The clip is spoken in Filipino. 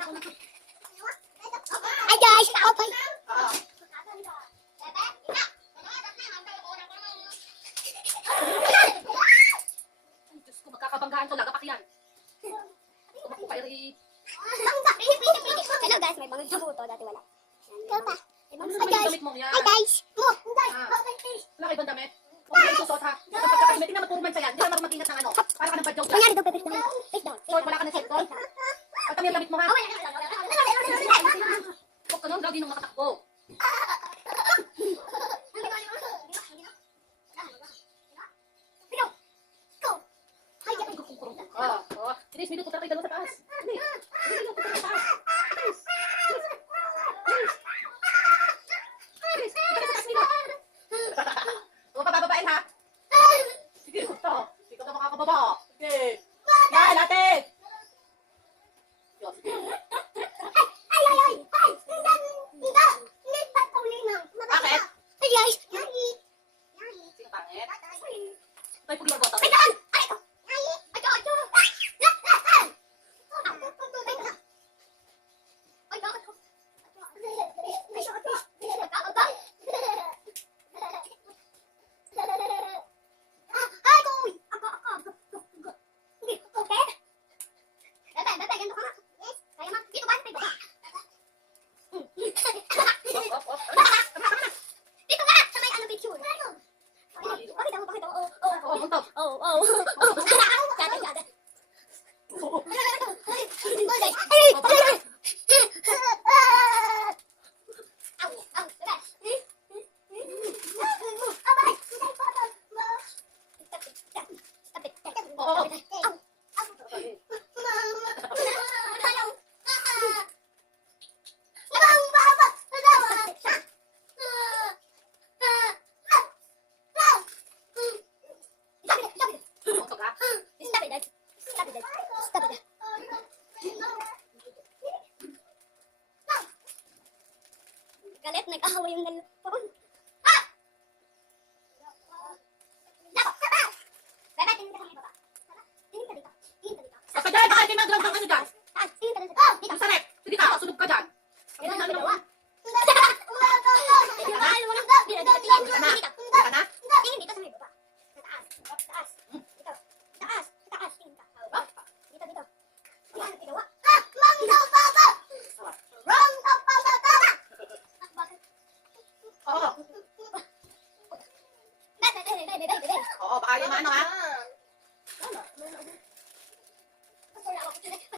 Ay guys, okay. Diyos ko, magkakabanggaan to. Lagapak yan. Kumaku kayo Hello guys, may mga nabuto. Dati wala. Ano Ay naman yung guys. damit mo yan? Ay guys. Wala kayo bang damit? Huwag kayo susot ha. Pagkakasmet, tingnan mo puro man sa yan. Hindi ka marunong mag-ingat ng ano. Para ka ng badyaw dyan. Nangyari daw, face down. Face down. Short, wala ka ng short. Pagkami yung damit mo ha. Huwag ka nun, lagi nung makatakbo. Inis, minute ko talaga yung dalawa sa taas. Hindi. Hindi yung pupunta sa taas. Inis. Inis. Inis. Inis. Inis. Inis. Huwag pa bababain ha. Sige, huwag to. Hindi ka na makakababa. Sige. Yan, ate. Yan, sige. Bakit? Ay guys. Sige, pangit. May pugyan ko ito. Ay daan. Galit, nag-ahaway yung dalawa. Bebe, tingin ka sa baba. Tingin ka dito. Tingin ka dito. Basta dyan, baka hindi mag-lang ano dyan. Tingin ka dito. Dito. Ang sarap. Sige ka, sunog ka dyan. Ayun ang dalawa. Ka na?